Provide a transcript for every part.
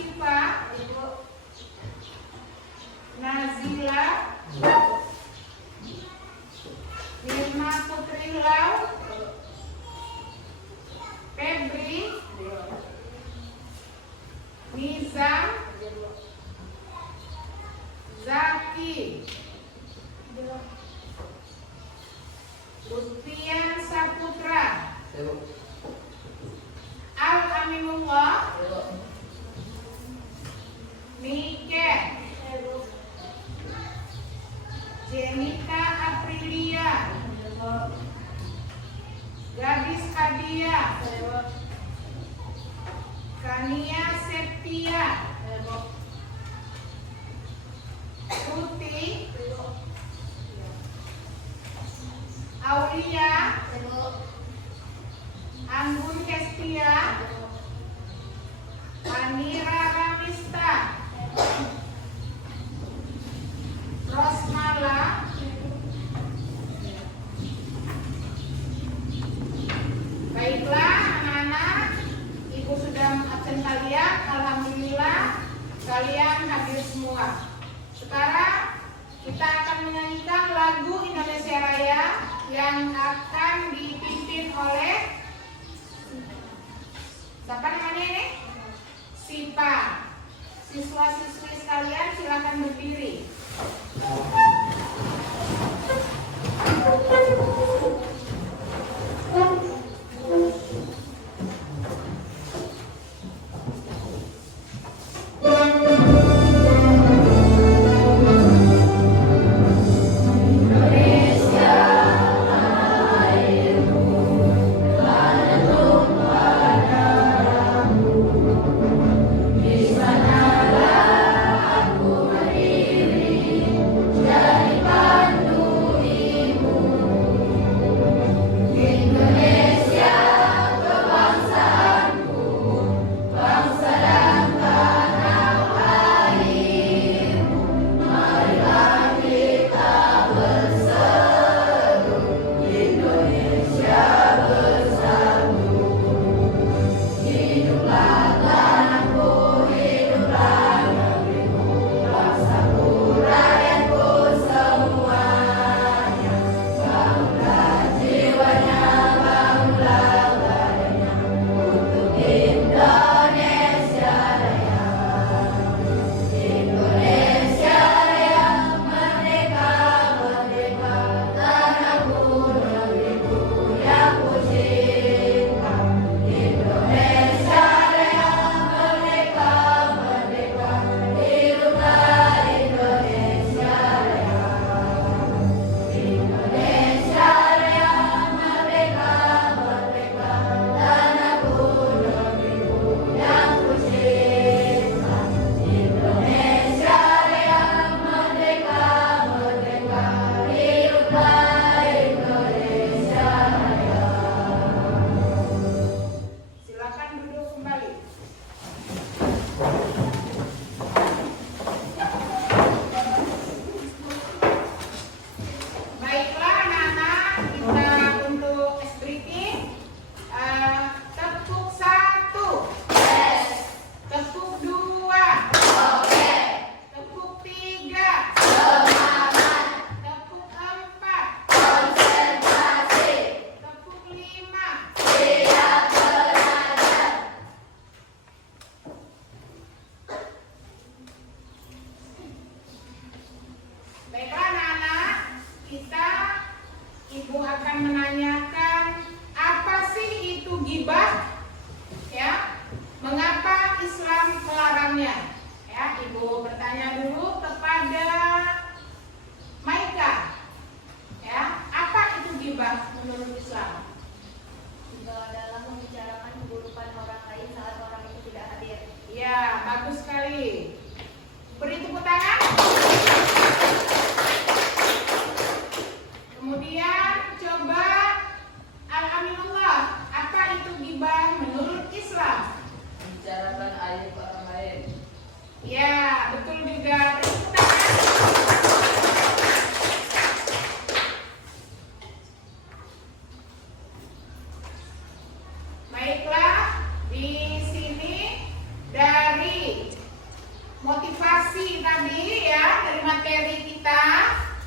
Sifa, Nazila, Nirma Putri Lau, Febri, Nizam, Zaki, Lutfian Saputra, Al-Aminullah, Nike, Jenita Aprilia, Gadis Adia, Kania Septia, Tuti, Aulia, Anggun Kestia, Anira Ramista, Rosmala, baiklah anak-anak, ibu sudah absen kalian. Alhamdulillah kalian hadir semua. Sekarang kita akan menyanyikan lagu Indonesia Raya yang akan dipimpin oleh siapa namanya ini? Sipa. Siswa-siswi sekalian silakan berdiri. Ibu akan menanyakan apa sih itu ghibah, ya? Mengapa Islam melarangnya? Ya, Ibu bertanya dulu kepada Maika. Ya, apa itu ghibah menurut Islam? Ghibah adalah membicarakan keburukan orang lain saat orang itu tidak hadir. Ya, bagus sekali. Beri tepuk tangan. Kemudian coba Al-Aminullah, apa itu ghibah menurut Islam? Bicarakan aib orang lain. Ya, betul juga. Beri tepuk tangan. Baiklah, di sini dari motivasi tadi ya dari materi kita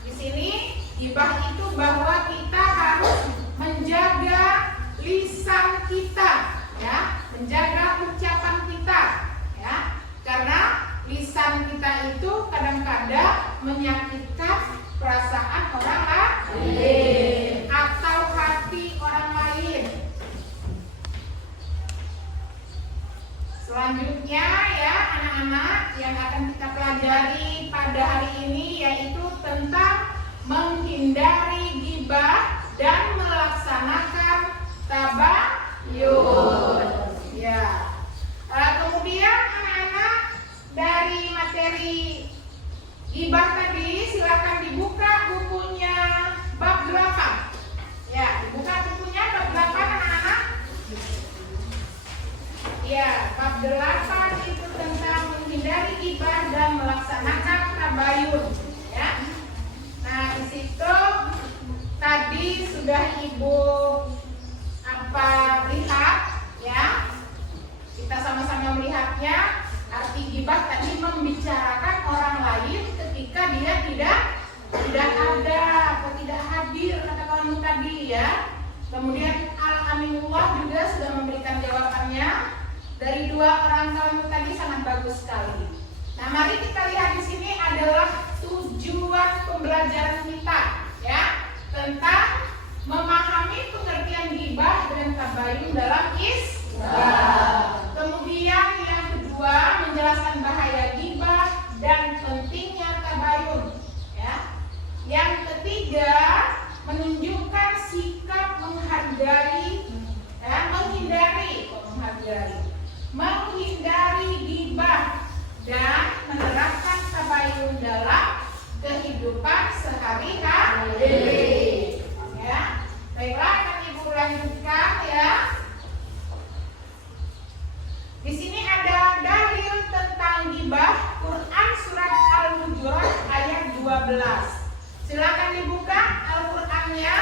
di sini, ghibah itu bahwa kita harus menjaga lisan kita, ya, menjaga ucapan kita, ya, karena lisan kita itu kadang-kadang menyakitkan perasaan orang lain atau hati orang lain. Selanjutnya ya anak-anak yang akan kita pelajari pada hari ini yaitu tentang menghindari ghibah dan melaksanakan tabayun. Ya. Kemudian anak-anak dari materi ghibah tadi silakan dibuka bukunya bab 8. Ya, dibuka bukunya bab 8 anak-anak. Ya, bab 8 itu tentang menghindari ghibah dan melaksanakan tabayun, ya. Nah, di situ tadi sudah Ibu lihat, ya. Kita sama-sama melihatnya. Arti ghibah tadi membicarakan orang lain ketika dia tidak ada atau tidak hadir, kata kamu tadi, ya. Kemudian Al-Aminullah juga sudah memberikan jawabannya. Dari dua orang kamu tadi sangat bagus sekali. Nah, mari kita lihat di sini adalah tujuan pembelajaran kita, ya, tentang memahami pengertian ghibah dan tabayun dalam Islam. Kemudian yang kedua menjelaskan bahaya ghibah dan pentingnya tabayun, ya. Yang ketiga menunjukkan sikap menghargai dan menghindari ghibah dan menerapkan tabayun dalam kehidupan sehari-hari. Ya, baiklah akan Ibu lanjutkan, ya. Di sini ada dalil tentang ghibah, Quran surat Al-Hujurat ayat 12. Silakan dibuka Al-Qur'annya.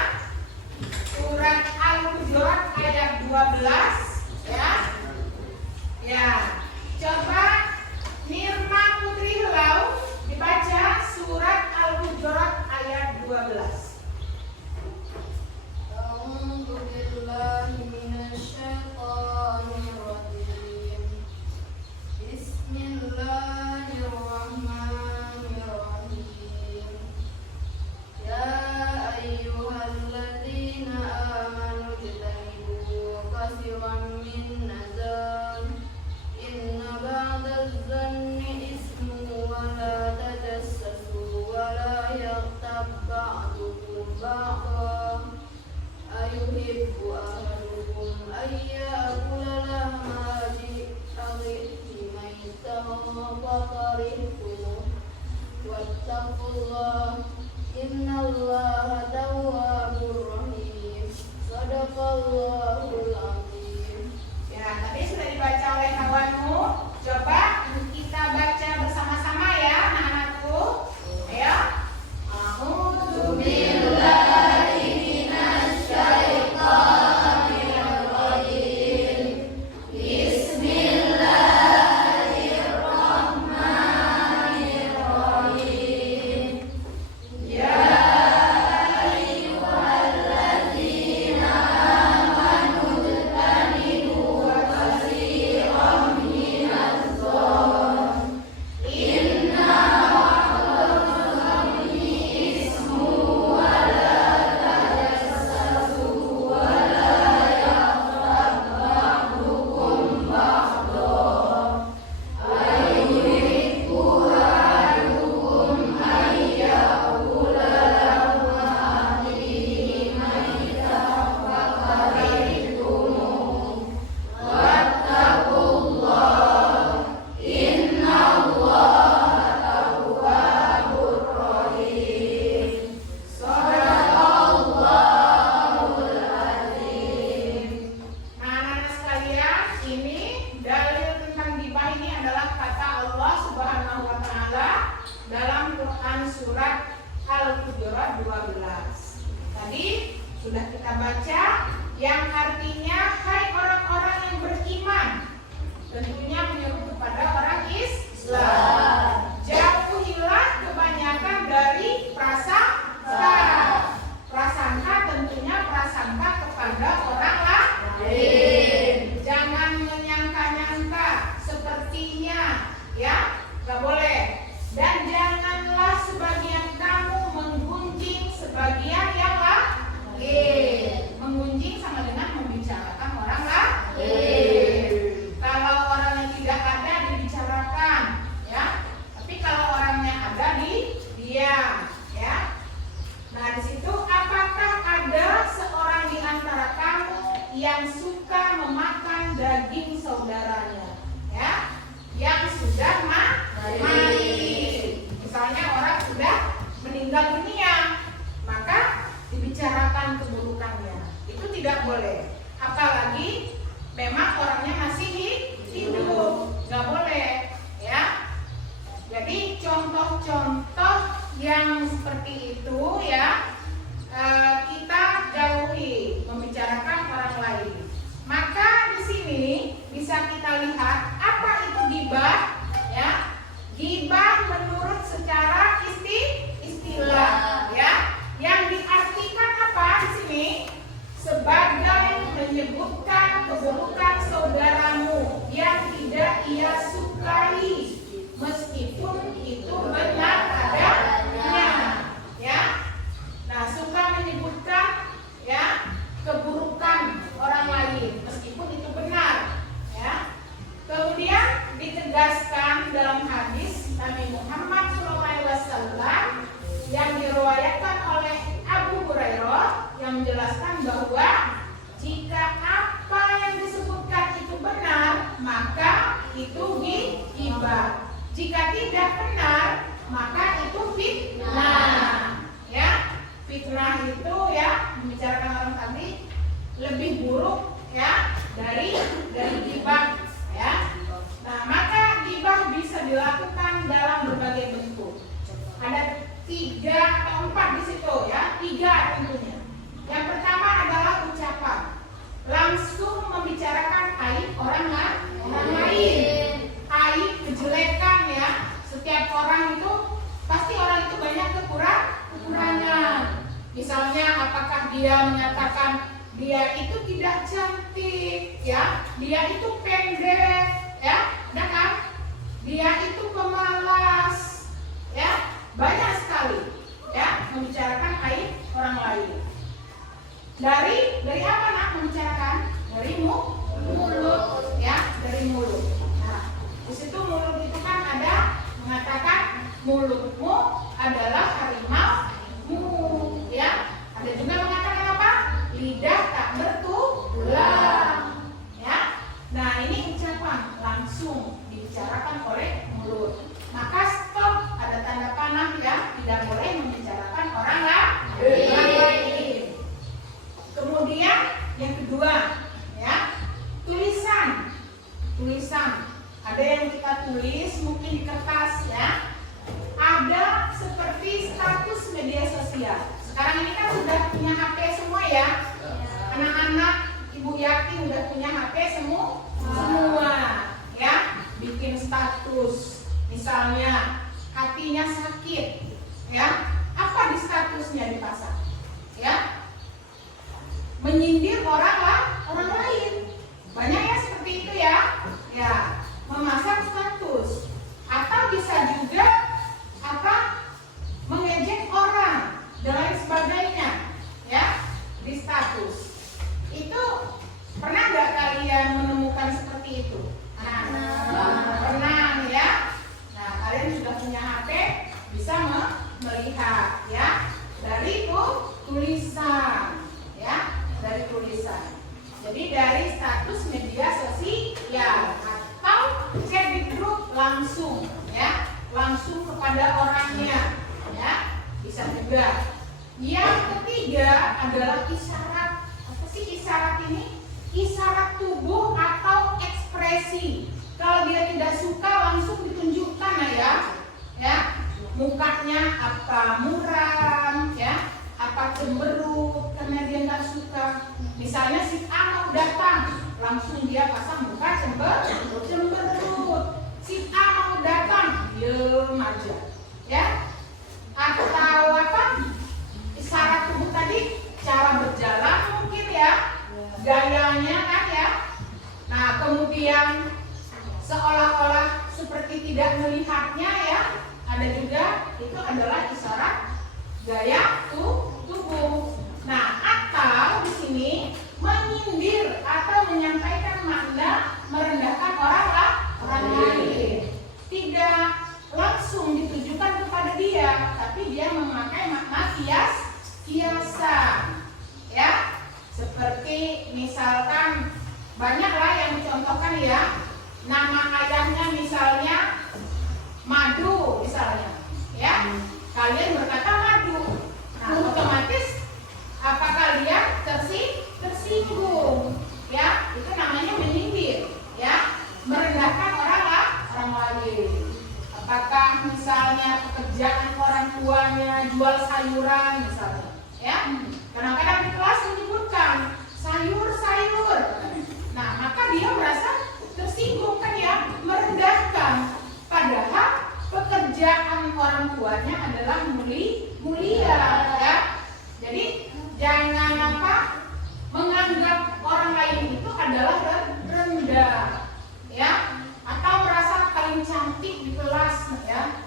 Surat Al-Hujurat ayat 12, ya. Ya, coba Nirma Putri Helau dibaca surat Al-Hujurat ayat 12. A'udzu billahi minasyaitonir rajim. Bismillahirrahmanirrahim. Ya ayyuhalladzina amanu ijtanibu katsiran min nazam. Inna ba'daz zanni ismu wa la tajassasu wa la yaghtab ba'dukum ba'dan. Ayuhibbu ahadukum ayyakula lahma akhihi maytan fakarihtum. Wattaqullah, innallaha tawwabur rahim. Shadaqallahul azim. Ya, tadi sudah dibaca oleh kawanmu. Coba kita baca bersama-sama ya, anak-anakku. Ayo. A'udzu billahi minasyaitonir rajim. Bismillahirrahmanirrahim. Ya ayyuhalladzina amanu ijtanibu katsiran minaz seperti itu ya, kita jauhi membicarakan orang lain. Maka di sini bisa kita lihat apa itu ghibah ya. Ghibah menurut secara istilah ya, yang diartikan apa di sini? Sebagai menyebutkan keburukan saudaramu yang tidak ia sukai, meskipun itu benar adanya ya. Nah, suka menyebutkan ya keburukan orang lain meskipun itu benar ya. Kemudian ditegaskan dalam hadis Nabi Muhammad SAW yang diriwayatkan oleh Abu Hurairah yang menjelaskan bahwa jika apa yang disebutkan itu benar, maka itu ghibah. Jika tidak benar, maka itu fitnah. Ya, fitnah itu ya membicarakan orang tadi lebih buruk ya dari ghibah ya. Nah, maka ghibah bisa dilakukan dalam berbagai bentuk. Ada 3 atau 4 di situ ya, 3 tentunya. Yang pertama adalah ucapan, langsung membicarakan aib orang lain, aib kejelekan ya. Setiap orang itu pasti orang itu banyak kekurangan. Misalnya apakah dia menyatakan dia itu tidak cantik ya, dia itu pendek ya, ada kan? Dia itu pemalas ya, banyak sekali ya membicarakan aib orang lain. Dari apa nak membicarakan? Dari mulut ya, dari mulut. Nah, di situ mulut itu kan ada mengatakan mulutmu adalah harimaumu ya. Ada juga mengatakan apa? Lidah tak bertulang ya. Nah, ini ucapan langsung dibicarakan oleh mulut. Maka stop, ada tanda panah ya, tidak boleh membicarakan orang lain. Kemudian yang kedua ya, tulisan. Ada yang kita tulis mungkin di kertas ya. Ada seperti status media sosial. Sekarang ini kan sudah punya HP semua ya. Anak-anak Ibu yakin udah punya HP semua ya. Bikin status. Misalnya hatinya sakit ya. Apa di statusnya dipasang? Ya. Menyindir orang lain. Banyak ya seperti itu ya. Ya, memasang status. Atau bisa juga mengejek orang dan lain sebagainya ya di status. Itu pernah nggak kalian menemukan seperti itu? Pernah ya. Nah, kalian sudah punya HP, bisa melihat ya dari tulisan ya, dari tulisan. Jadi dari status media sosial atau chat di grup langsung ya, langsung kepada orangnya ya, bisa juga. Yang ketiga adalah isyarat. Apa sih isyarat ini? Isyarat tubuh atau ekspresi. Kalau dia tidak suka langsung ditunjukkan ya. Mukanya apa muram ya, apa cemberut karena dia nggak suka. Misalnya si A mau datang, langsung dia pasang muka cemberut. Si A mau datang, diem aja ya. Atau apa? Isyarat tubuh tadi, cara berjalan mungkin ya, gayanya kan ya. Nah, kemudian seolah-olah seperti tidak melihatnya ya. Ada juga itu adalah isyarat gaya tubuh. Nah, atau di sini menyindir atau menyampaikan makna merendahkan orang lain. Tidak langsung ditujukan kepada dia, tapi dia memakai makna kiasan. Ya. Seperti misalkan banyaklah yang dicontohkan ya. Nama ayahnya misalnya Madu misalnya, ya. Kalian berkata Madu. Nah, otomatis apa kalian tersinggung, ya? Itu namanya menyindir, ya. Merendahkan orang lain. apakah misalnya pekerjaan orang tuanya jual sayuran misalnya, ya. Kadang-kadang di kelas menyebutkan sayur. Nah, maka dia merasa tersinggung kan ya, merendahkan. Padahal pekerjaan orang tuanya adalah mulia, ya. Jadi jangan menganggap orang lain itu adalah rendah, ya, atau merasa paling cantik di kelas, ya,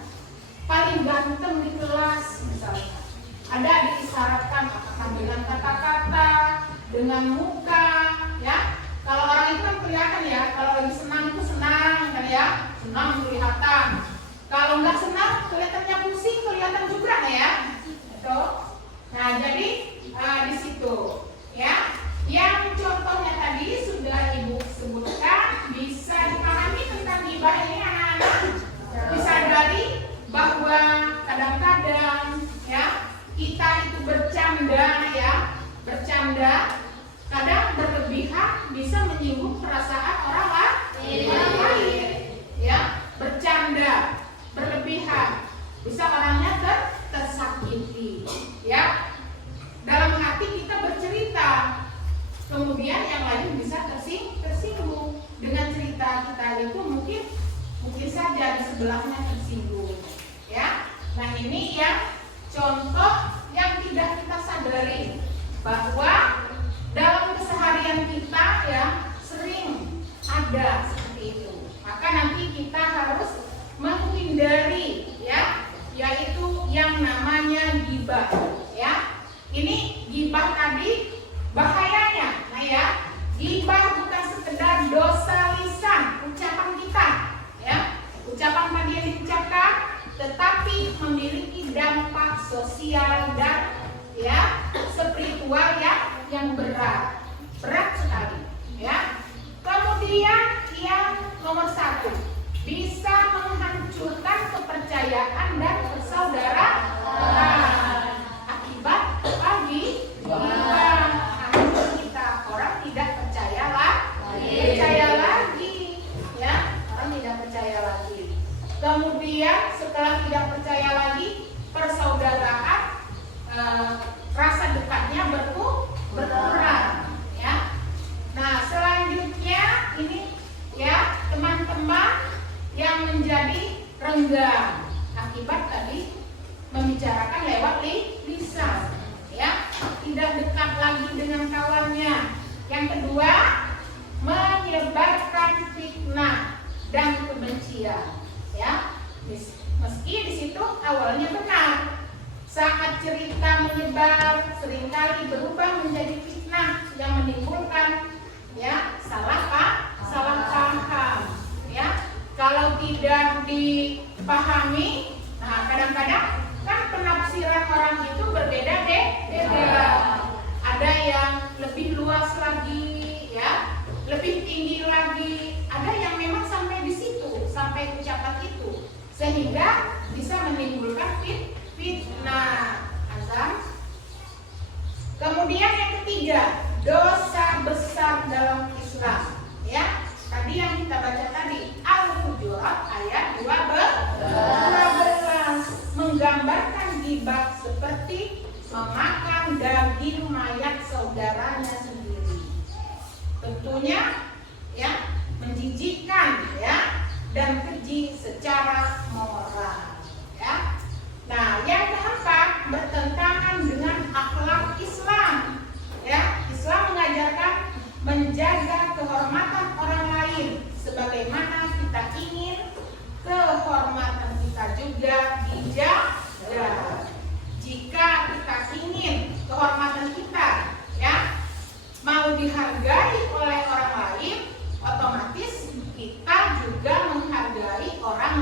paling ganteng di kelas misalnya. Ada diisyaratkan apakah dengan kata-kata, dengan muka, ya. Kalau orang itu kan kelihatan ya, kalau lagi senang itu senang kan ya, senang kelihatan. Kalau nggak senang kelihatannya pusing, kelihatan juga ya. Itu. Nah, jadi di situ, ya. Yang contohnya tadi sudah Ibu sebutkan, bisa dipahami tentang ghibah ini anak-anak. Bisa dari bahwa kadang-kadang ya kita itu bercanda ya, kadang berlebihan bisa menyinggung perasaan orang lain, ya, bercanda berlebihan bisa orangnya tersakiti, ya. Dalam hati kita bercerita, kemudian yang lain bisa tersinggung dengan cerita kita itu, mungkin saja di sebelahnya tersinggung, ya. Nah, ini yang contoh yang tidak kita sadari bahwa dalam keseharian kita ya sering ada seperti itu. Maka nanti kita harus menghindari ya, yaitu yang namanya ghibah ya. Ini ghibah tadi bahayanya. Nah ya, ghibah bukan sekedar dosa lisan, ucapan kita ya. Ucapan tadi yang diucapkan, tetapi memiliki dampak sosial dan ya spiritual yang berat sekali ya. Kemudian yang nomor 1, bisa menghancurkan kepercayaan dan persaudaraan. Akibat bagi hancur kita, orang tidak percaya lagi ya, orang tidak percaya lagi. Kemudian setelah tidak percaya lagi, persaudaraan rasa dekatnya berkurang ya. Nah, selanjutnya ini ya teman-teman yang menjadi renggang akibat tadi membicarakan lewat lisan ya, tidak dekat lagi dengan kawannya. Yang kedua, menyebarkan fitnah dan kebencian ya. Meski di situ awalnya benar, saat cerita menyebar seringkali berubah menjadi fitnah yang menimbulkan ya salah paham ya. Kalau tidak dipahami, nah kadang-kadang kan penafsiran orang itu berbeda-beda. Ada yang lebih luas lagi ya, lebih tinggi lagi. Ada yang memang sampai di situ, sampai ucapan itu, sehingga bisa menimbulkan fitnah. Azan. Kemudian yang ketiga, dosa besar dalam Islam ya. Tadi yang kita baca tadi Al-Hujurat ayat 12 menggambarkan ghibah seperti memakan daging mayat saudaranya sendiri. Tentunya ya menjijikkan ya dan keji secara moral ya. Nah, yang keempat, bertentangan dengan akhlak Islam ya. Islam mengajarkan menjaga kehormatan orang lain sebagaimana kita ingin kehormatan kita juga dijaga. Jika kita ingin kehormatan kita ya mau dihargai oleh orang lain, otomatis kita juga menghargai orang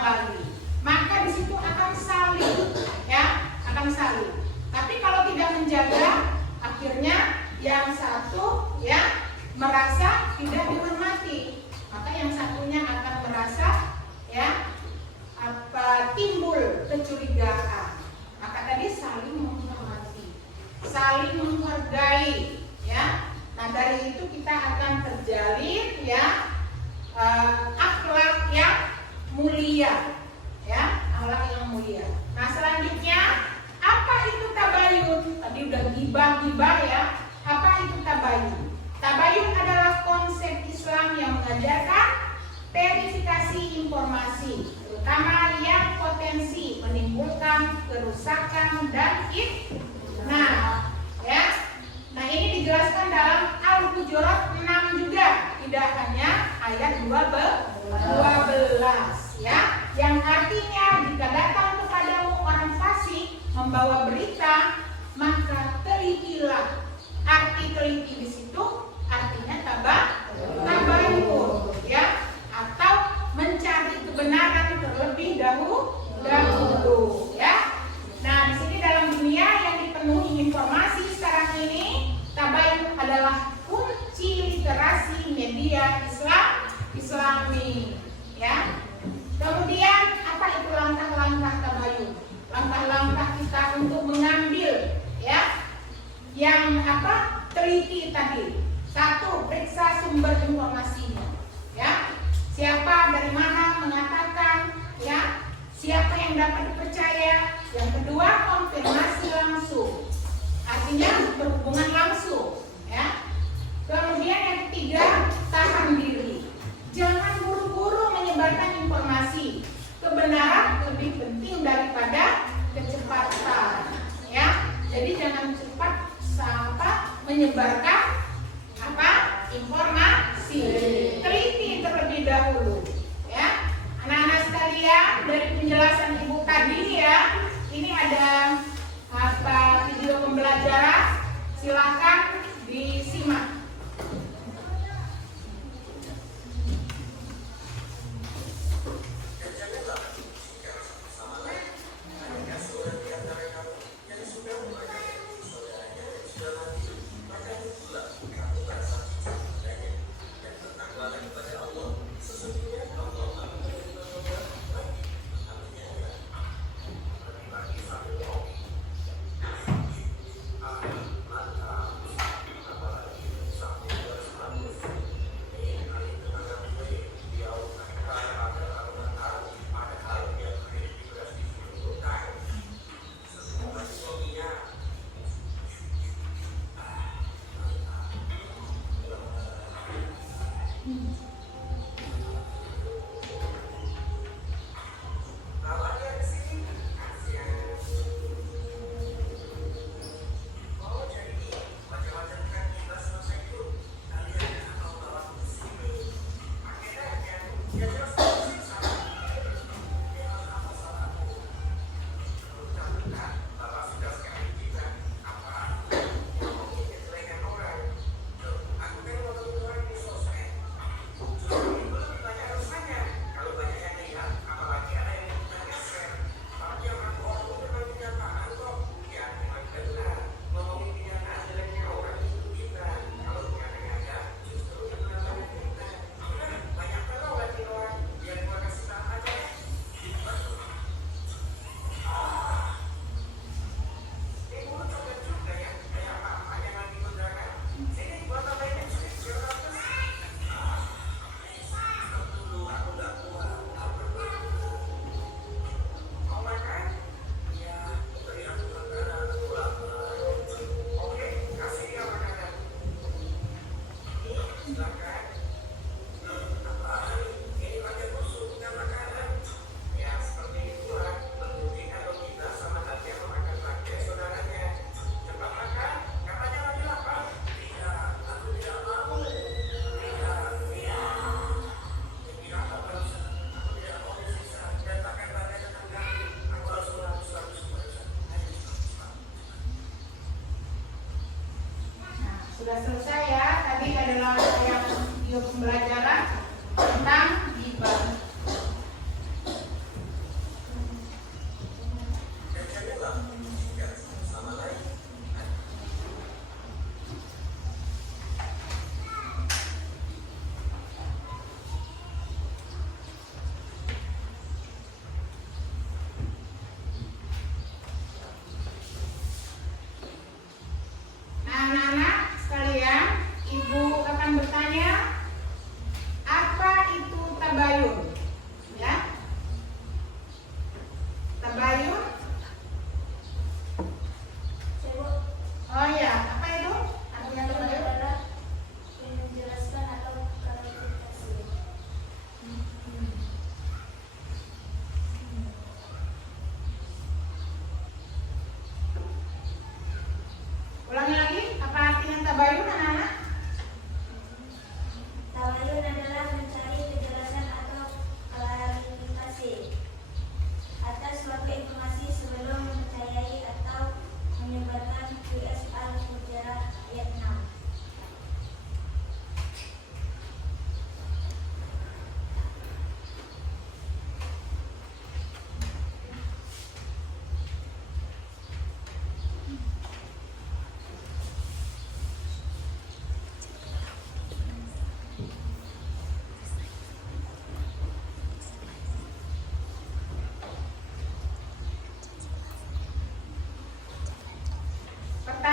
lain. Maka di situ akan saling ya, akan saling. Tapi kalau tidak menjaga, akhirnya yang satu ya merasa tidak dihormati, maka yang satunya akan merasa ya timbul kecurigaan. Maka tadi saling menghormati, saling menghargai ya. Nah, dari itu kita akan terjalin ya akhlak yang mulia informasi, terutama yang potensi menimbulkan kerusakan dan fitnah. Ya, nah ini dijelaskan dalam Al-Hujurat 6 juga, tidak hanya ayat 12 ya, yang artinya jika datang kepadamu orang fasik membawa berita, maka telitilah. Arti teliti di situ artinya tabayun ya, atau mencari kebenaran terlebih dahulu ya. Nah, di sini dalam dunia yang dipenuhi informasi sekarang ini, tabayun adalah kunci literasi media Islami ya. Kemudian apa itu langkah-langkah tabayun? Langkah-langkah kita untuk mengambil ya yang teliti tadi. Satu, periksa sumber informasinya ya. Siapa, dari mana mengatakan ya, siapa yang dapat dipercaya. Yang kedua, konfirmasi langsung, artinya berhubungan langsung ya. Kemudian yang ketiga, tahan diri, jangan buru-buru menyebarkan informasi. Kebenaran lebih penting daripada kecepatan ya. Jadi jangan cepat menyebarkan informasi, teliti terlebih dahulu ya. Anak-anak sekalian, dari penjelasan Ibu tadi ya, ini ada video pembelajaran, silakan disimak.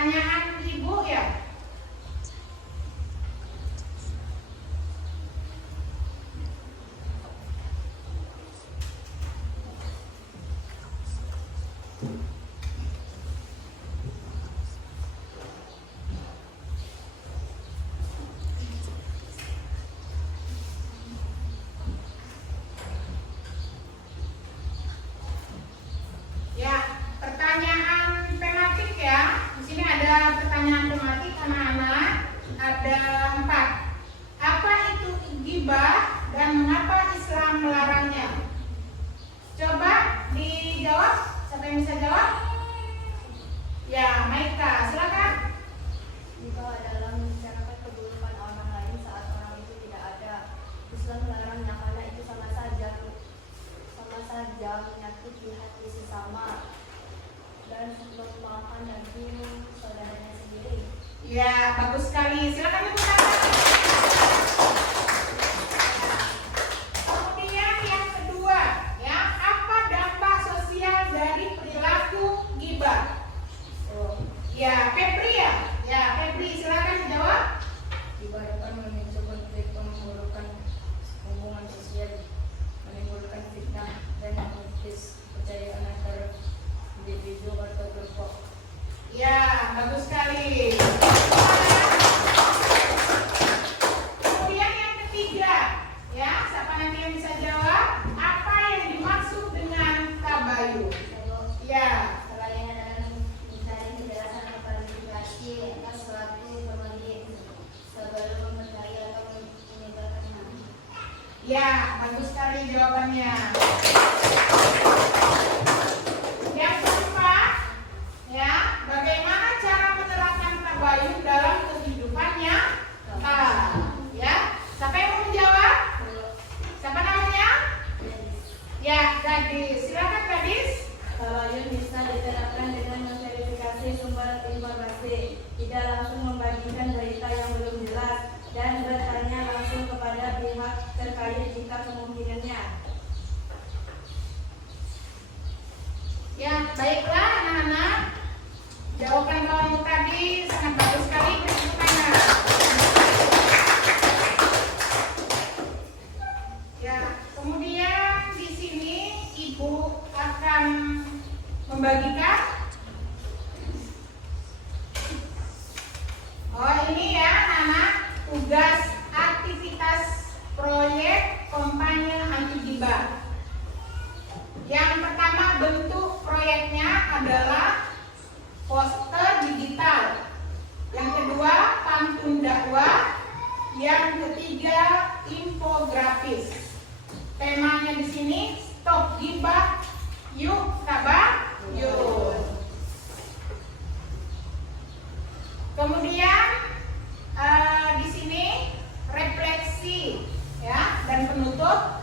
pertanyaan Ibu ya? Ya, pertanyaan tematik ya. Di sini ada pertanyaan tematik anak-anak. Ada 4. Apa itu ghibah dan mengapa Islam melarangnya? Coba dijawab. Siapa yang bisa jawab? Ya, Maika, silakan. Ghibah adalah membicarakan keburukan orang lain saat orang itu tidak ada. Islam melarangnya karena itu sama saja menyakiti hati sesama dan melupakan daging saudaranya sendiri. Ya, bagus sekali. Silakan Ibu Tata. Kemudian yang kedua, ya, apa dampak sosial dari perilaku ghibah? Ya, Febri ya. Ya, Febri silakan jawab. Ghibah dapat memicu konflik, memburukkan hubungan sosial, menimbulkan fitnah dan mengikis kepercayaan antara individu atau kelompok. Ya, bagus sekali. Kemudian yang ketiga, ya, siapa nanti yang bisa jawab? Apa yang dimaksud dengan tabayun? Ya, Selain adalah mencari kejelasan atau klarifikasi atas suatu pemilik sebelum mempercayai atau meninggalkannya. ya, bagus sekali jawabannya. Yang keempat, ya, bagaimana cara menerapkan tabayun dalam kehidupannya? Ya, siapa yang mau menjawab? Siapa namanya? Ya, Gadis. Silakan Gadis. Tabayun bisa diterapkan dengan memverifikasi sumber informasi, tidak langsung membagikan berita yang belum jelas, dan bertanya langsung kepada pihak terkait jika kemungkinannya. Ya, baiklah anak-anak. Jawaban kamu tadi sangat bagus sekali. Kesimpulannya. Ya, kemudian di sini Ibu akan membagikan. Oh, ini ya anak-anak, tugas aktivitas proyek kampanye anti ghibah. Yang pertama, bentuk proyeknya adalah poster digital. Yang kedua, pantun dakwah. Yang ketiga, infografis. Temanya di sini stop ghibah, yuk tabayun. Kemudian di sini refleksi, ya, dan penutup.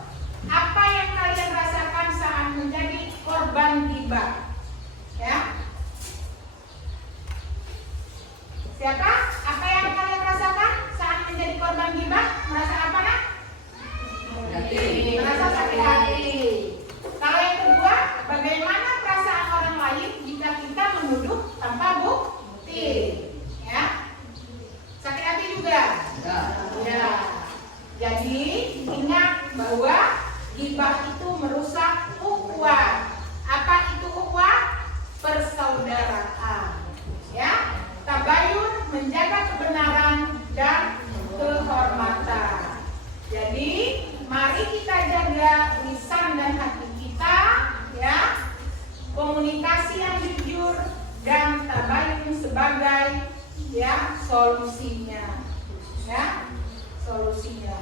Apa yang kalian rasakan saat menjadi korban ghibah? Ya. Siapa? Apa yang kalian rasakan saat menjadi korban ghibah? Merasa apa, Nak? Merasa sakit hati. Kalau yang kedua, bagaimana perasaan orang lain jika kita menuduh tanpa bukti? Ya. Sakit hati juga. Ya. Jadi ingat bahwa ghibah itu merusak ukhuwah. Apa itu ukhuwah? Persaudaraan. Ya. Tabayun menjaga kebenaran dan kehormatan. Jadi mari kita jaga lisan dan hati kita, ya. Komunikasi yang jujur dan tabayun sebagai, ya, solusinya. Ya. Solusinya.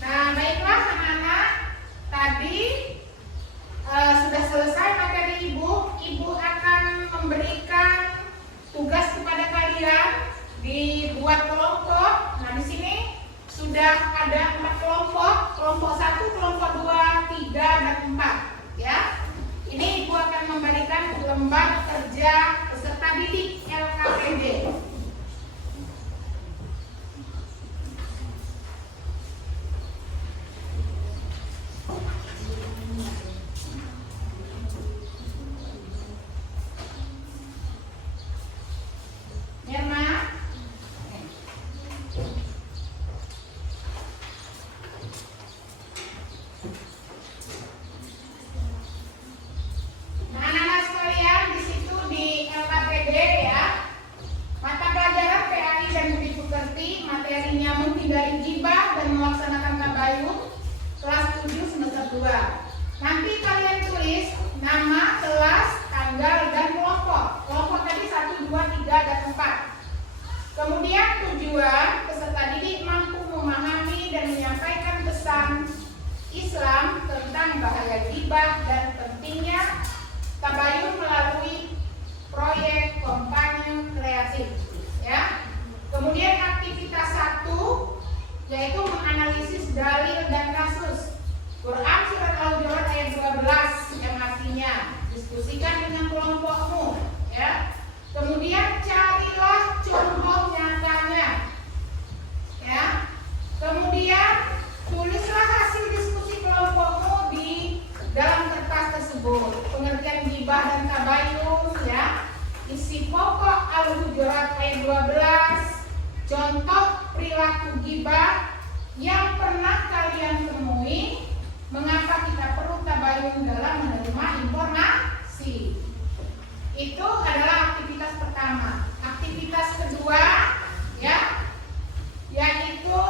Nah, baiklah anak-anak, tadi sudah selesai materi Ibu. Ibu akan memberikan tugas kepada kalian dibuat kelompok. Nah, di sini sudah ada 4 kelompok, kelompok 1, kelompok 2, 3, dan 4. Ya, ini Ibu akan memberikan lembar kerja peserta didik LKPD. kedua. Nanti kalian tulis nama, kelas, tanggal, dan kelompok. Kelompok tadi 1, 2, 3, dan 4. Kemudian tujuan peserta didik mampu memahami dan menyampaikan pesan Islam tentang bahaya ghibah dan pentingnya tabayun melalui proyek kampanye kreatif. Ya. Kemudian aktivitas 1 yaitu menganalisis dalil dan kasus. Quran surat Al-Hujurat ayat 12 yang artinya diskusikan dengan kelompokmu. Ya. Kemudian carilah contoh nyatanya. Ya. Kemudian tulislah hasil diskusi kelompokmu di dalam kertas tersebut. Pengertian ghibah dan tabayun, ya. Isi pokok Al-Hujurat ayat 12. Contoh perilaku ghibah yang pernah kalian temui. Mengapa kita perlu tabayun dalam menerima informasi? Itu adalah aktivitas pertama. Aktivitas kedua, ya, yaitu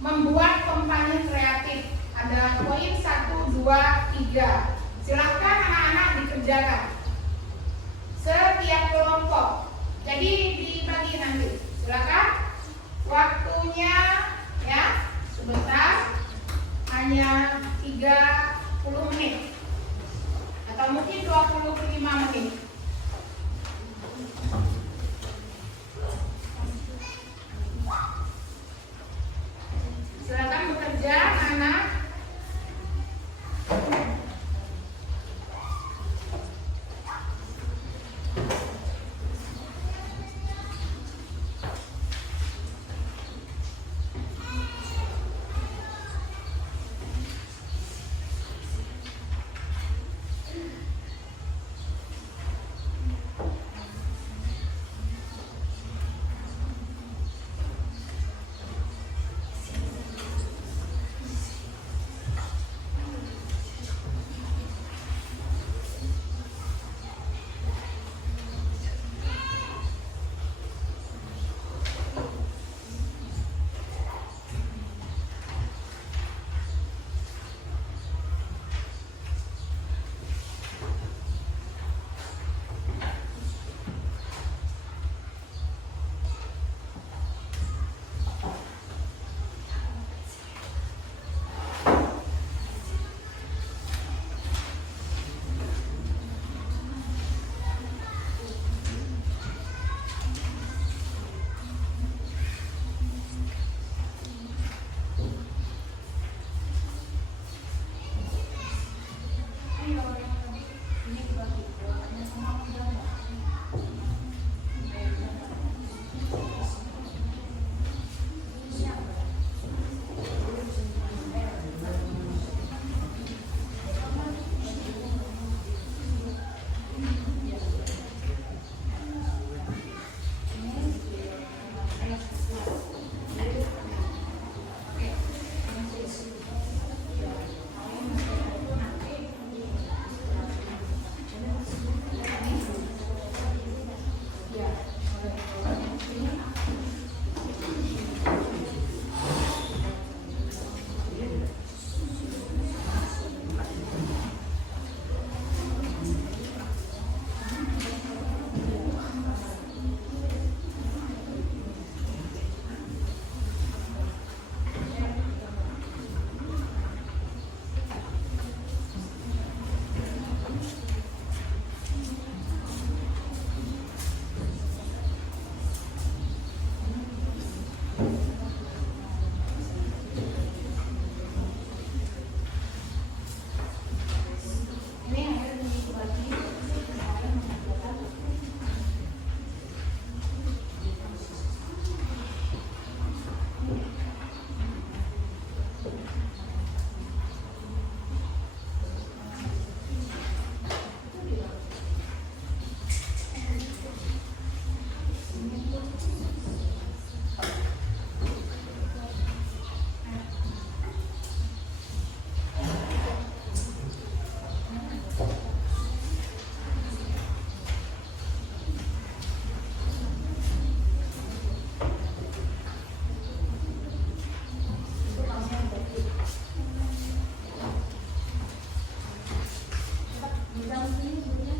membuat kampanye kreatif. Ada poin 1, 2, 3. Silahkan anak-anak dikerjakan setiap kelompok. Jadi dibagi nanti. Silakan. Waktunya ya sebentar, hanya 30 menit atau mungkin 25 menit. Silakan bekerja, anak. Bidang sini punya.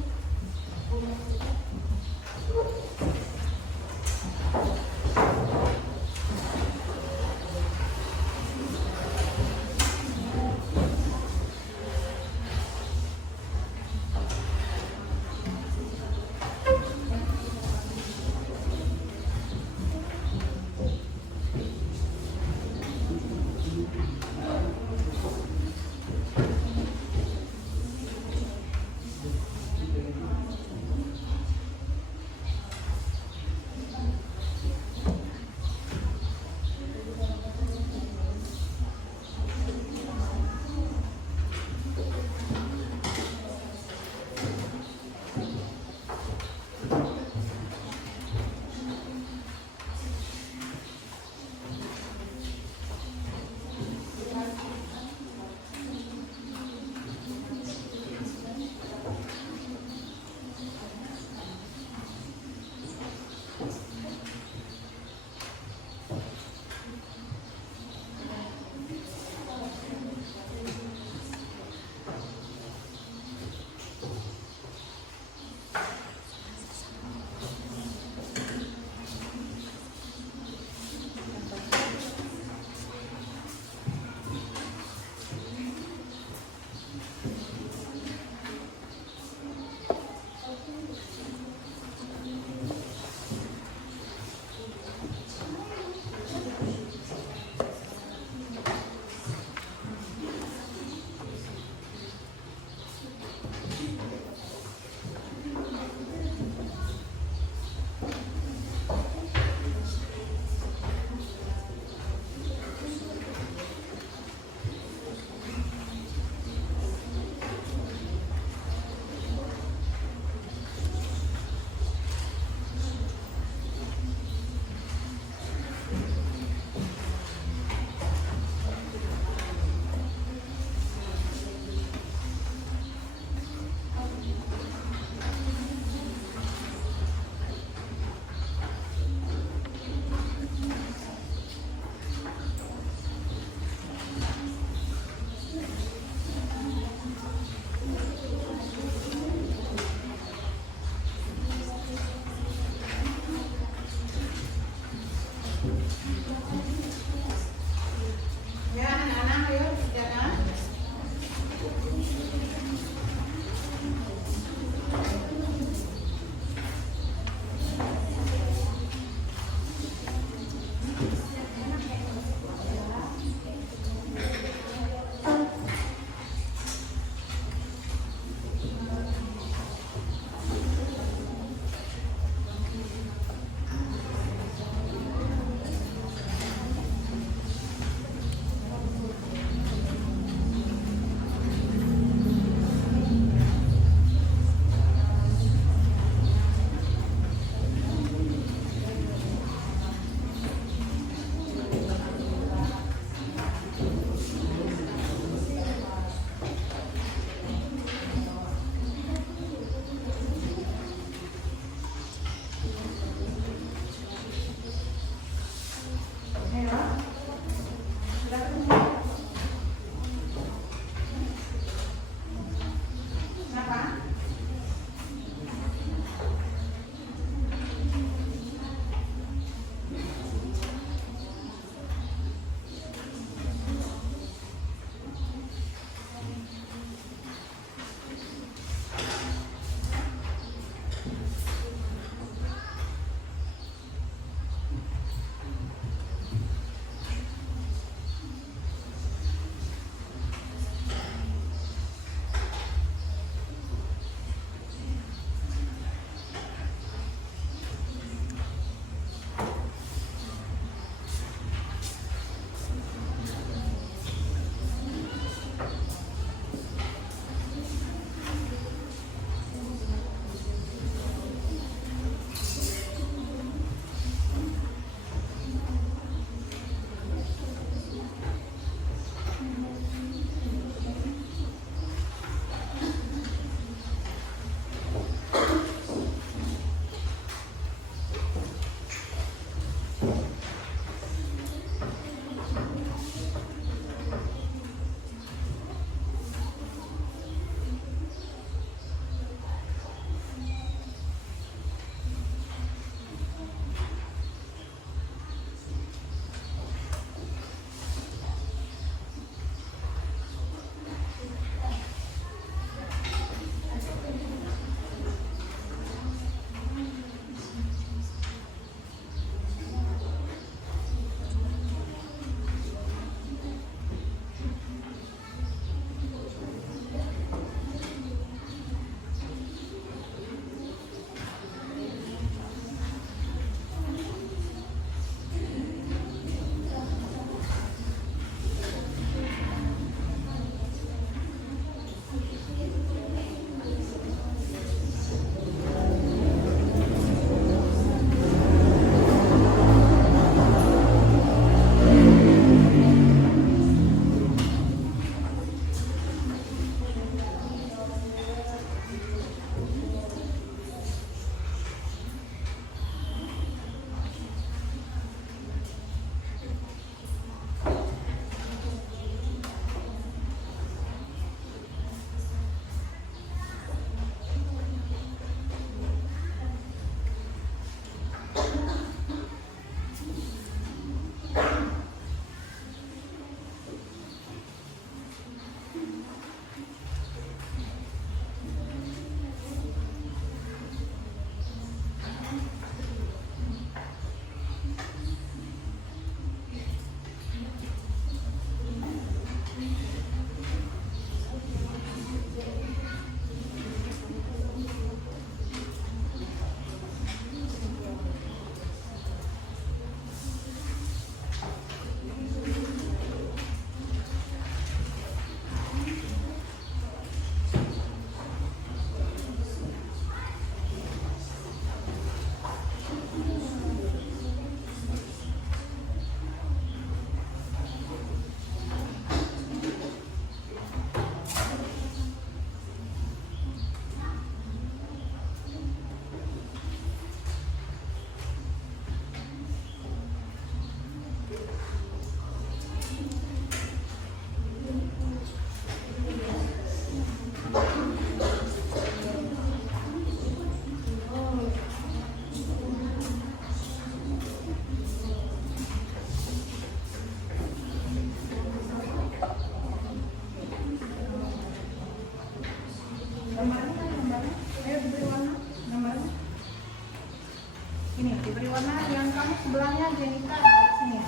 sebelahnya Jenika sini ya.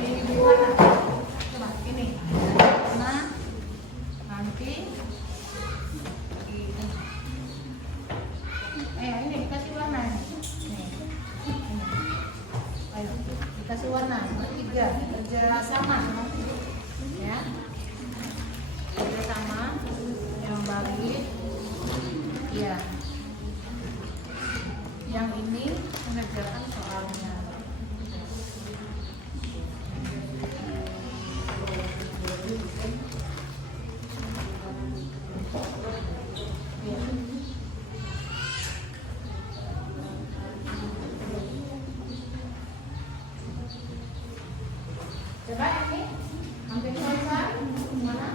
Di mana? Coba ini. Nah, nanti ini dikasih warna nih. Ini. Ayo, dikasih warna bertiga, kerja sama. Ya. Kerja sama yang balik. Ya. Yang ini mengerjakan soalnya. Coba ini hampir selesai. Mana?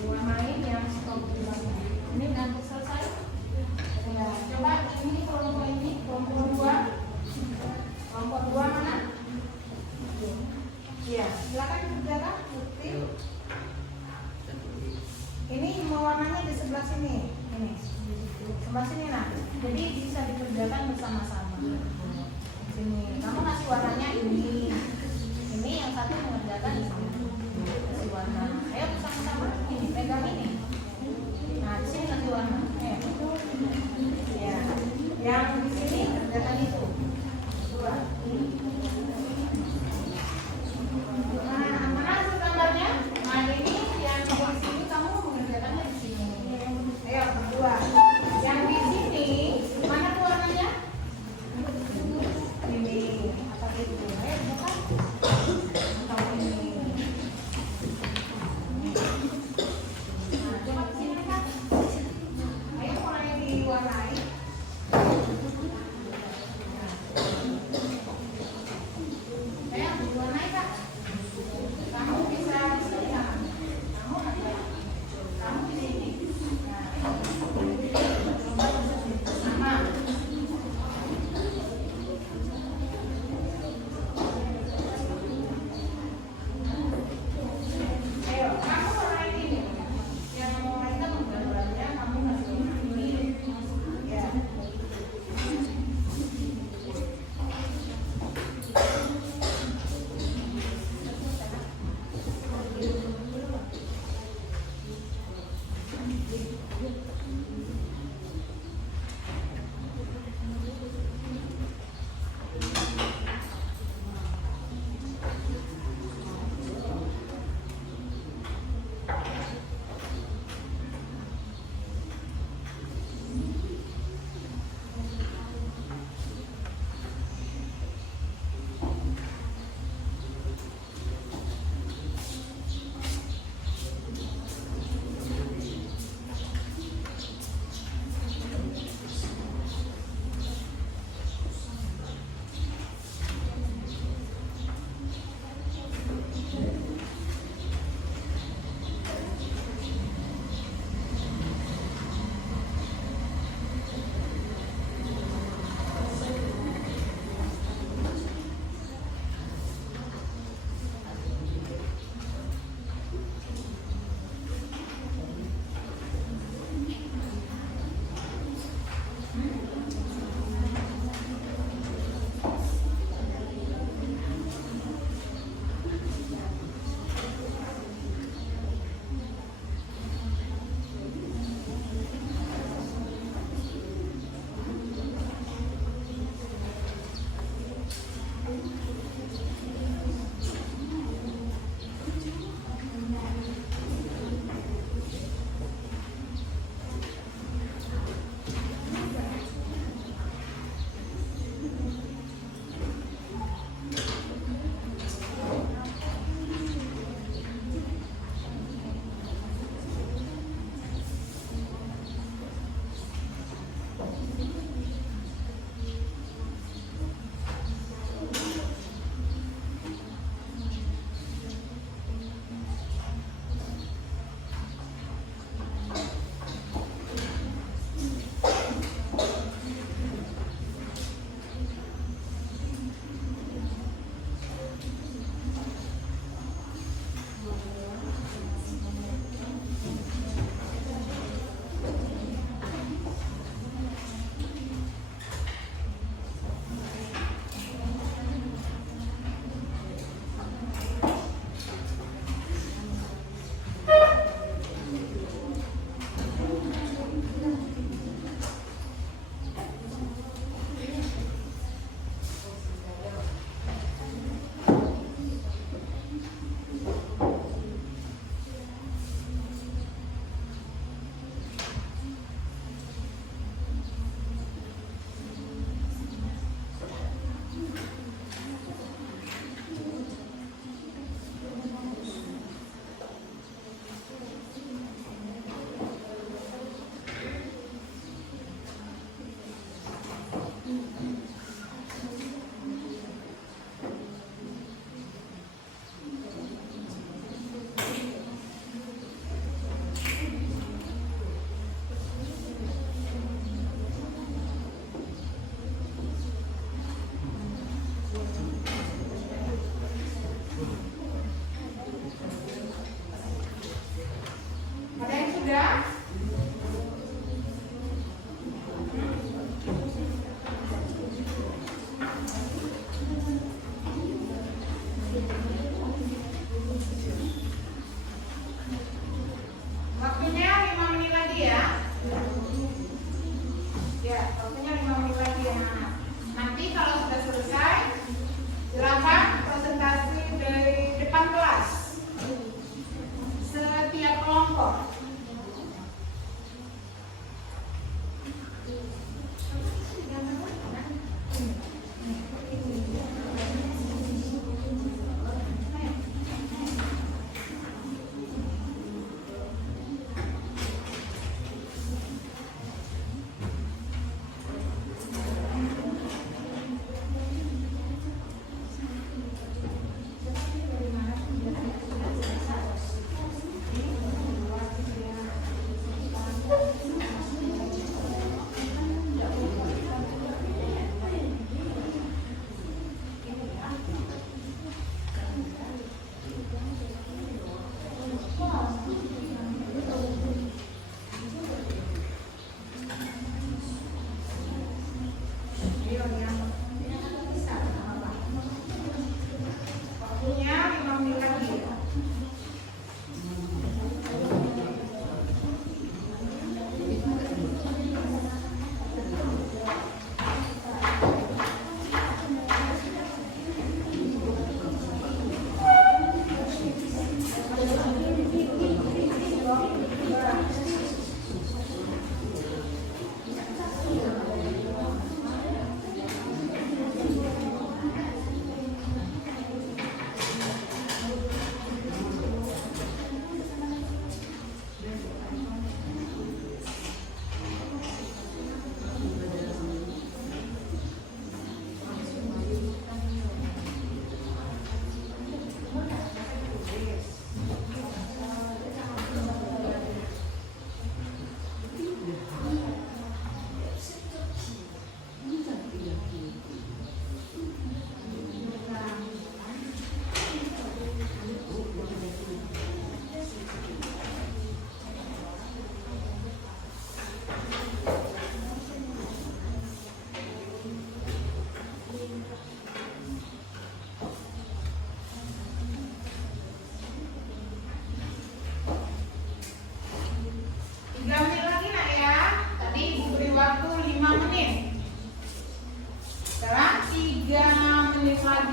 Diwarnain yang stop. Ini nanti selesai. Ya, coba ini kelompok dua. Kelompok dua mana? Iya, silakan dikerjakan. Bukti. Ini mau warnanya di sebelah sini. Ini sebelah sini nah. Jadi bisa dikerjakan bersama-sama. Sini, kamu kasih warnanya ini. Ini yang satu mengerjakan di sini. Kasih warna. Ayo bersama-sama. Ini pegang ini. Nah, di sini kasih warna. Ya. Yang di sini kerjakan itu. Dua. Nah, mana hasil gambarnya? Nah, ini yang di sini kamu mengerjakannya di sini. Ayo, berdua. Yang di sini mana tuh warnanya? Ini apa itu? Ayo, bukan? Atau ini. Nah,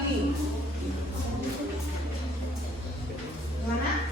lagi. Gimana?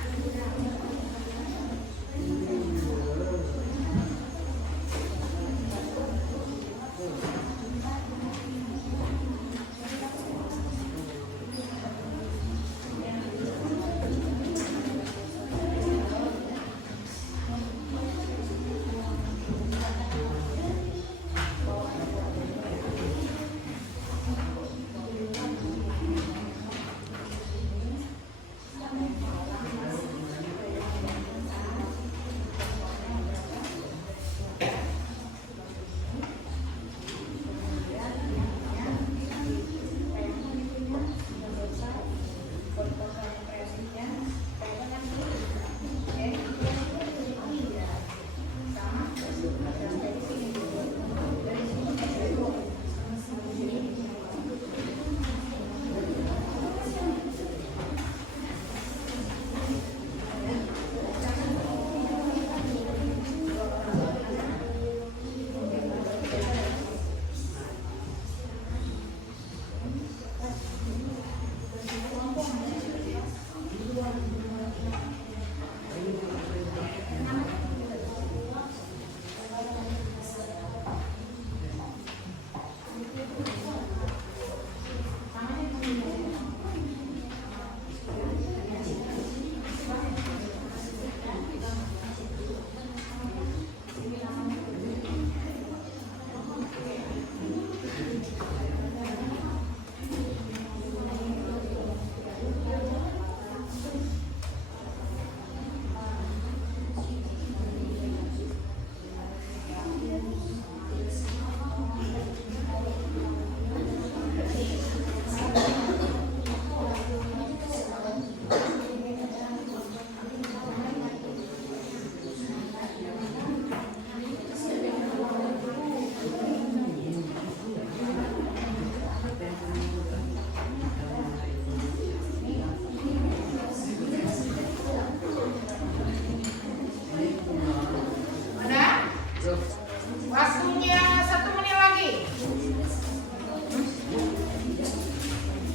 Waktunya 1 menit lagi.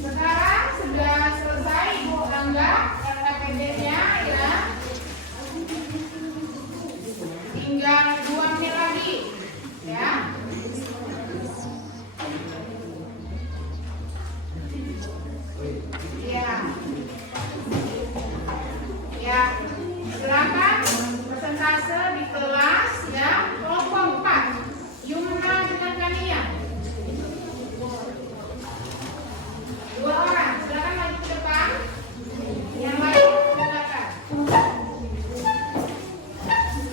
Sekarang sudah selesai Ibu Angga LPPD-nya ya. Tinggal 2 menit lagi ya. Ya. Ya. Silakan persentase di kelas ya. Kelompok 4. Yumna dengan Kania. 2 orang. Silakan maju ke depan. Yang lain ke belakang.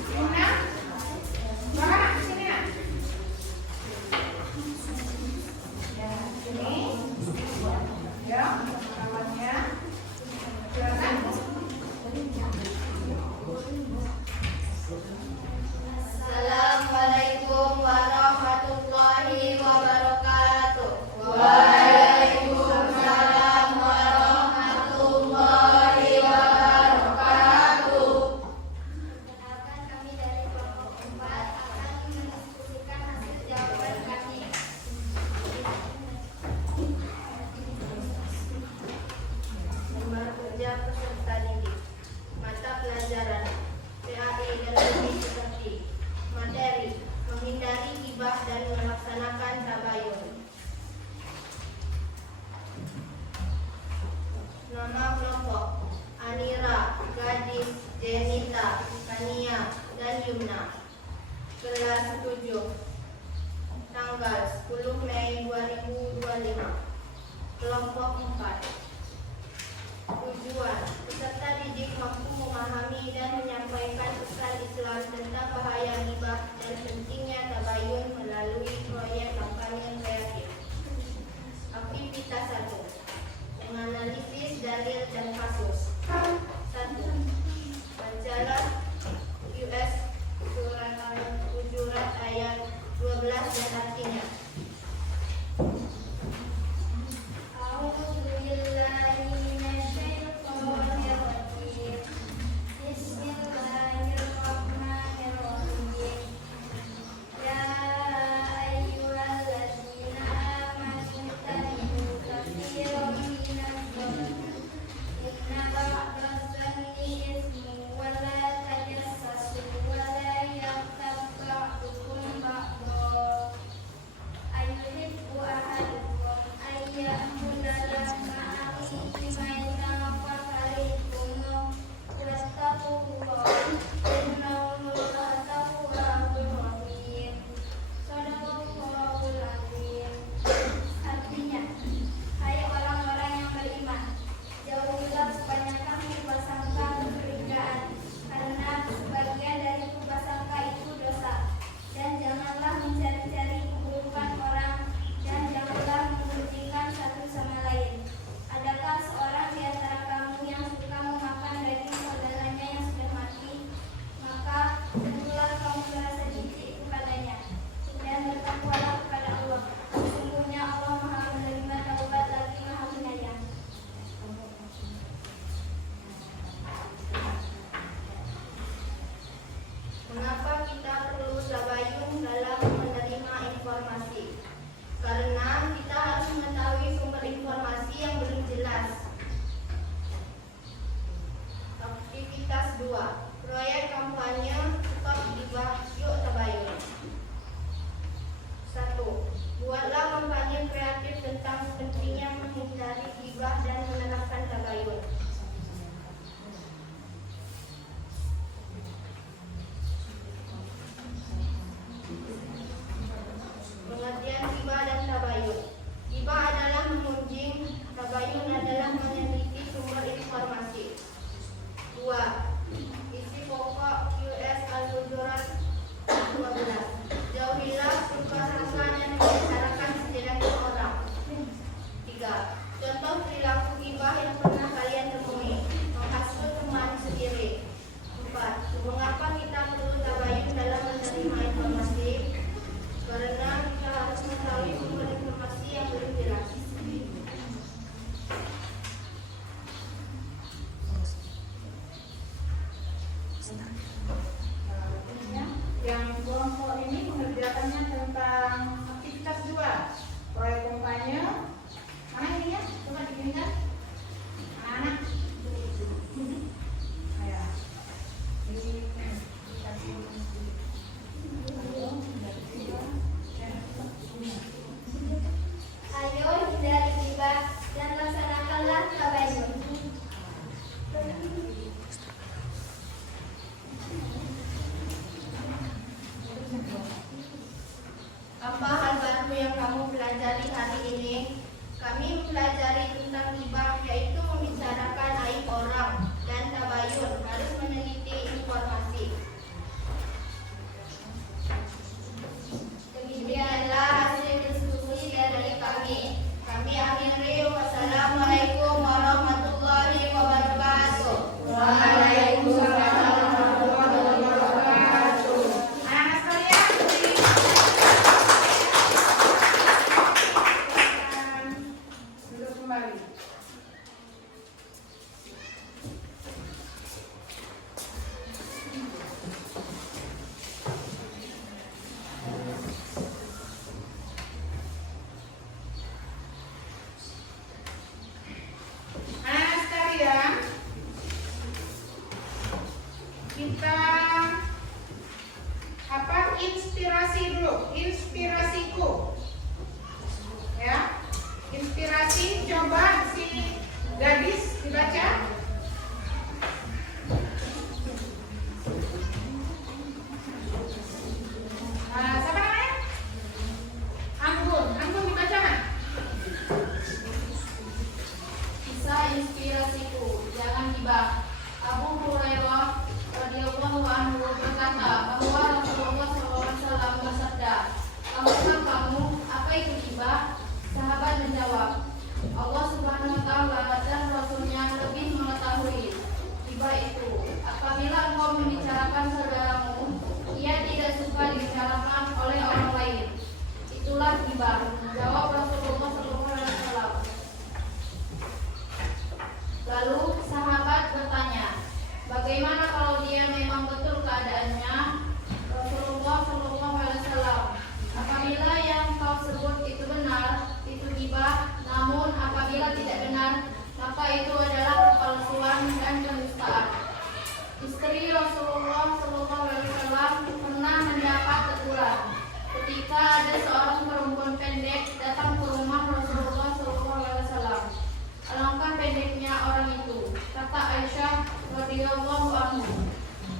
Yumna. Bapak sini nak. Ya, sini. Ya, kawannya. Silakan. Assalamualaikum warahmatullahi wabarakatuh. Waalaikumsalam warahmatullahi wabarakatuh. Perkenalkan, kami dari kelompok 4 akan mendiskusikan hasil jawaban kami. Nomor kerja peserta didik. Mata pelajaran PAI dan lebih seperti materi menghindari gibah dan melaksanakan tabayun. Nama kelompok Anira, Gadis, Jenita, Kania, dan Yumna. Kelas 7. Tanggal 10 Mei 2025. Kelompok 4. Tujuan: peserta didik mampu memahami dan menyampaikan pesan Islam tentang bahaya ghibah dan pentingnya tabayun melalui proyek kampanye kreatif. Aktivitas 1. Menganalisis dalil dan kasus. 1. Bacalah US Surat Al-Hujurat ayat 12 dan artinya. Bismillahirrahmanirrahim. Ya ayyuhalladzina amanu tabi'u katsiran adalah tabayun. Apa hal baru yang kamu pelajari hari ini? Kami mempelajari tentang ghibah, yaitu membicarakan aib orang, dan tabayun, harus meneliti informasi. Demikianlah hasil diskusi dari kami. Kami akhiri. Wassalamualaikum warahmatullahi wabarakatuh. Waalaikumsalam warahmatullahi wabarakatuh. Anak-anak sekalian, duduk kembali. Anak-anak sekalian, kita inspirasi dulu, inspirasiku, ya, inspirasi. Coba si gadis dibaca. Siapa namanya? Anggun, Anggun dibaca nggak? Kisah inspirasiku, jangan ghibah. Abu Hurairah radhiyallahu anhu berkata bahwa Rasulullah SAW bersabda, "Tahukah kamu apa itu ghibah?" Sahabat menjawab, "Allah Subhanahu wa taala dan Rasulnya lebih mengetahui." Ghibah itu apabila engkau membicarakan saudaramu, ia tidak suka dibicarakan oleh orang lain. Itulah ghibah, jawab Rasulullah SAW. Lalu sahabat bertanya, bagaimana kalau dia memang betul keadaannya? Rasulullah SAW, apabila yang kau sebut itu benar, itu ghibah. Namun apabila tidak benar, maka itu adalah kepalsuan dan kedustaan. Istri Rasulullah SAW pernah mendapat teguran ketika ada seorang perempuan pendek datang ke rumah Rasulullah SAW. Alangkah pendeknya orang itu, kata Aisyah radhiyallahu anhu.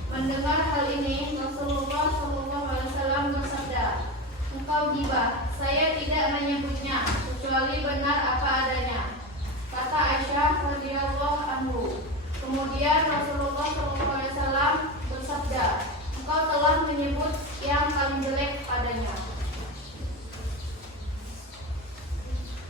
Mendengar hal ini, Rasulullah SAW bersabda, "Engkau ghibah, saya tidak menyebutnya kecuali benar apa adanya." Kata Aisyah radhiyallahu anhu. Kemudian Rasulullah SAW bersabda, "Engkau telah menyebut yang paling jelek padanya."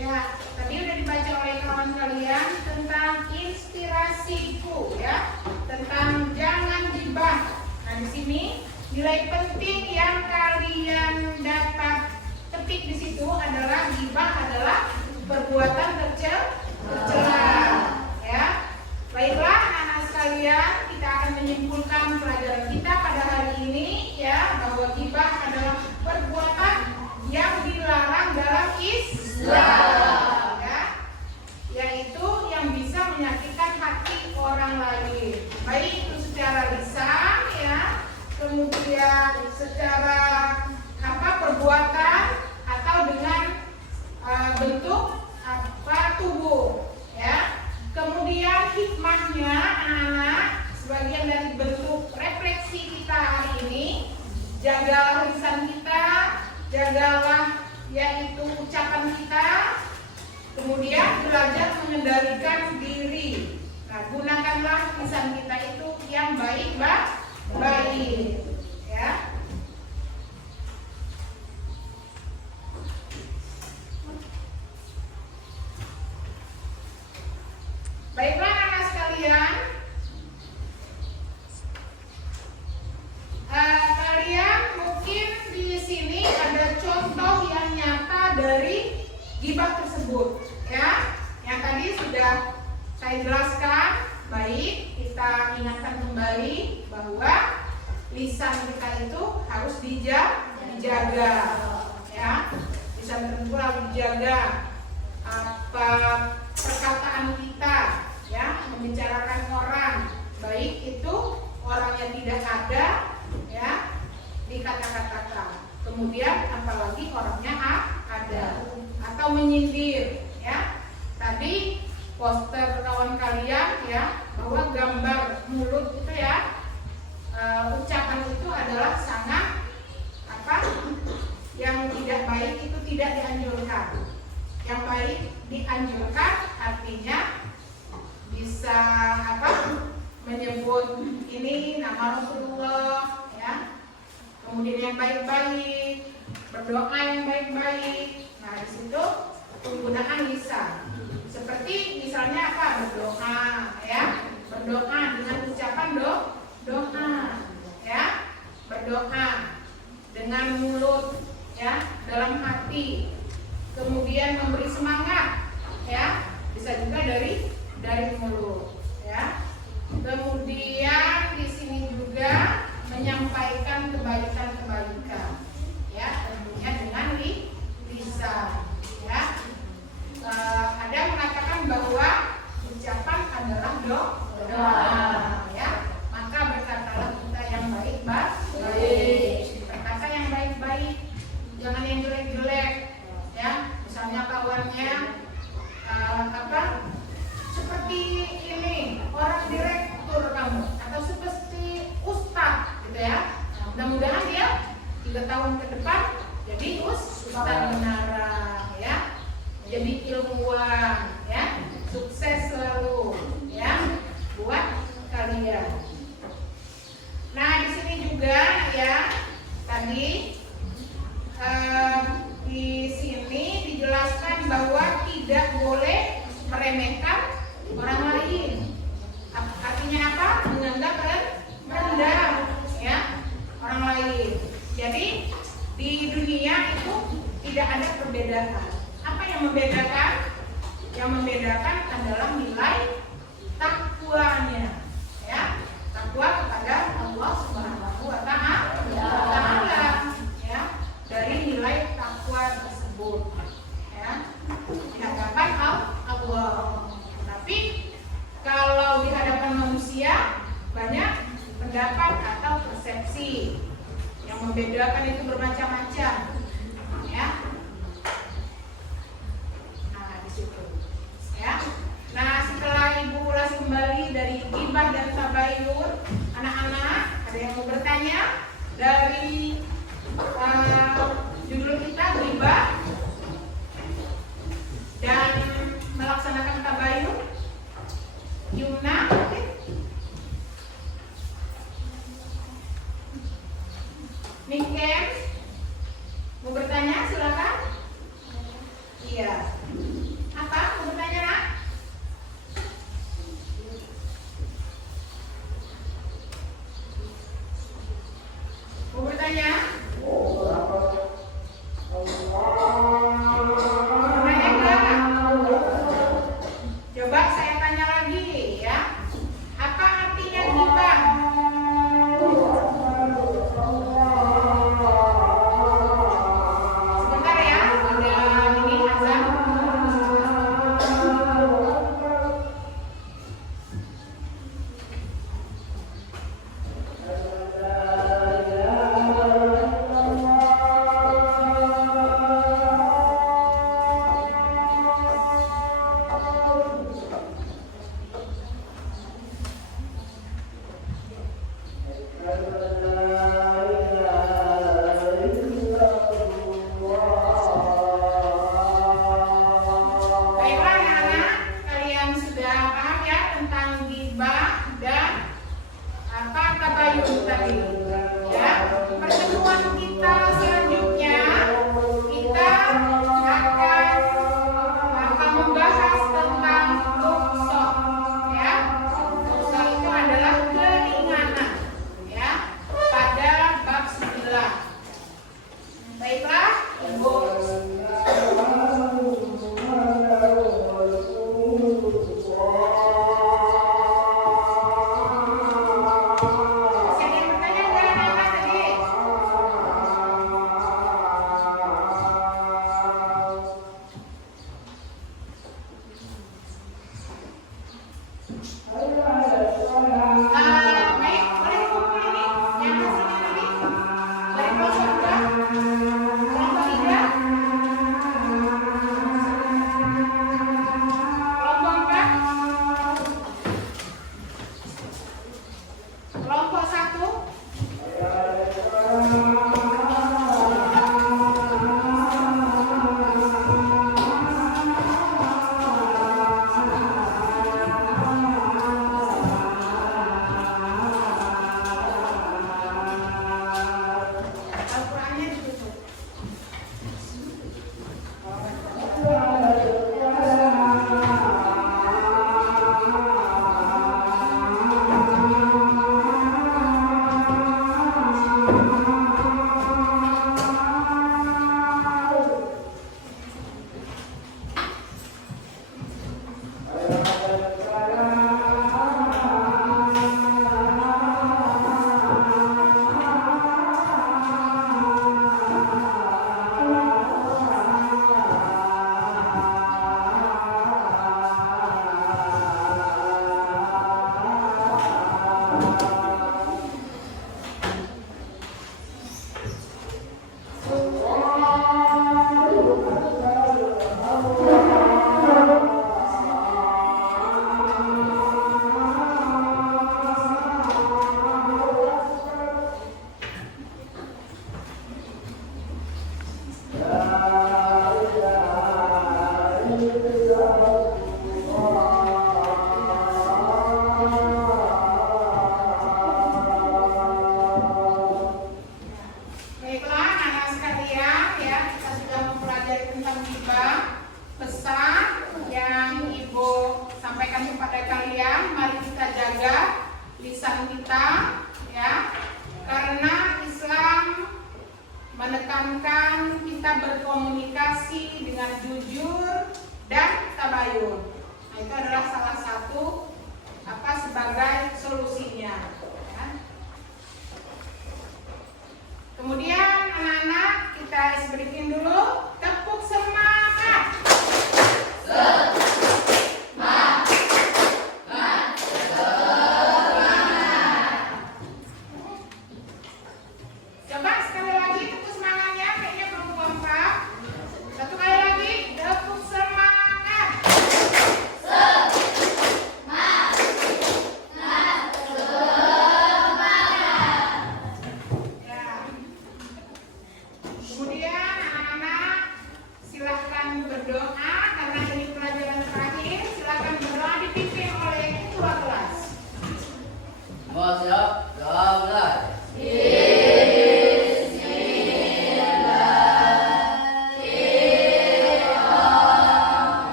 Ya, tadi udah dibaca oleh kawan kalian tentang inspirasiku, ya, tentang jangan ghibah. Nah, di sini nilai penting yang kalian dapat ketik di situ adalah ghibah adalah perbuatan tercela, ya. Baiklah, anak-anak sekalian, kita akan menyimpulkan pelajaran kita pada hari ini, ya, bahwa ghibah adalah perbuatan yang dilarang dalam Islam, ya, yaitu yang bisa menyakitkan hati orang lain, baik itu secara lisan, ya, kemudian secara perbuatan atau dengan bentuk tubuh, ya. Kemudian hikmahnya, anak-anak, sebagian dari bentuk refleksi kita hari ini, jagalah lisan kita, jagalah yaitu ucapan kita, kemudian belajar mengendalikan diri. Nah, gunakanlah lisan kita itu yang baik, ya. Baiklah anak sekalian, kalian mungkin di sini ada contoh yang nyata dari ghibah tersebut, ya. Yang tadi sudah saya jelaskan. Baik, kita ingatkan kembali bahwa lisan kita itu harus dijaga, ya. Lisan tentu harus dijaga. Apa perkataan kita, ya, membicarakan orang, baik itu orangnya tidak ada, ya, dikata-katakan. Kemudian apalagi orangnya ada atau menyindir, ya. Tadi poster pengetahuan kalian ya bahwa gambar mulut itu ya ucapan itu adalah sangat yang tidak baik itu tidak dianjurkan. Yang baik dianjurkan artinya bisa menyebut ini nama Rasulullah ya. Kemudian yang baik-baik, berdoa yang baik-baik. Nah, di situ penggunaan lisan. Seperti misalnya berdoa ya. Berdoa dengan ucapan doa ya. Berdoa dengan mulut ya, dalam hati. Kemudian memberi semangat ya. Bisa juga dari mulut ya. Kemudian di sini juga menyampaikan kebaikan-kebaikan ya, tentunya dengan lisan ya. Ada mengatakan bahwa ucapan adalah doa ya. Maka berkatalah kita yang baik-baik, berkata yang baik-baik, jangan yang jelek-jelek ya. Misalnya kawannya seperti ini orang direktur kamu atau seperti ustadz gitu ya. Mudah-mudahan dia 3 tahun ke depan jadi ustadz menara ya, jadi ilmuwan ya, sukses selalu ya buat kalian. Nah, di sini juga ya tadi di sini dijelaskan bahwa tidak boleh meremehkan orang lain. Artinya apa? Menganggap rendah ya orang lain. Jadi di dunia itu tidak ada perbedaan. Apa yang membedakan? Yang membedakan adalah nilai takwanya ya. Takwa kepada Allah Subhanahu wa taala ya. Dari nilai takwa tersebut ya. Di hadapan Allah. Tapi kalau di hadapan manusia banyak pendapat atau persepsi. Yang membedakan itu bermacam-macam ya. Nah, di situ ya. Nah, setelah Ibu ulas kembali dari ghibah dan tabayun, anak-anak ada yang mau bertanya dari judul kita ghibah dan melaksanakan tabayun. Yumna, Niken, mau bertanya silakan. Iya. Apa? Mau bertanya nak? Mau bertanya? Coba saya tanya lagi ya. Apa artinya ghibah? Sebentar ya, ada ini azan. Baiklah anak-anak, kalian sudah paham ya tentang ghibah dan tabayun tadi. Ya, pertemuan kita selanjutnya kita akan membahas tentang rukhsah. Ya, rukhsah itu adalah keringanan ya pada bab 9. Baiklah, Ibu. Masih ada yang bertanya nggak anak-anak tadi? Baik, boleh kumpul ini yang hasilnya tadi? Dari kelompok 2, kelompok 3, kelompok 4. lisan kita, ya, karena Islam menekankan kita berkomunikasi dengan jujur dan tabayun. Nah, itu adalah salah satu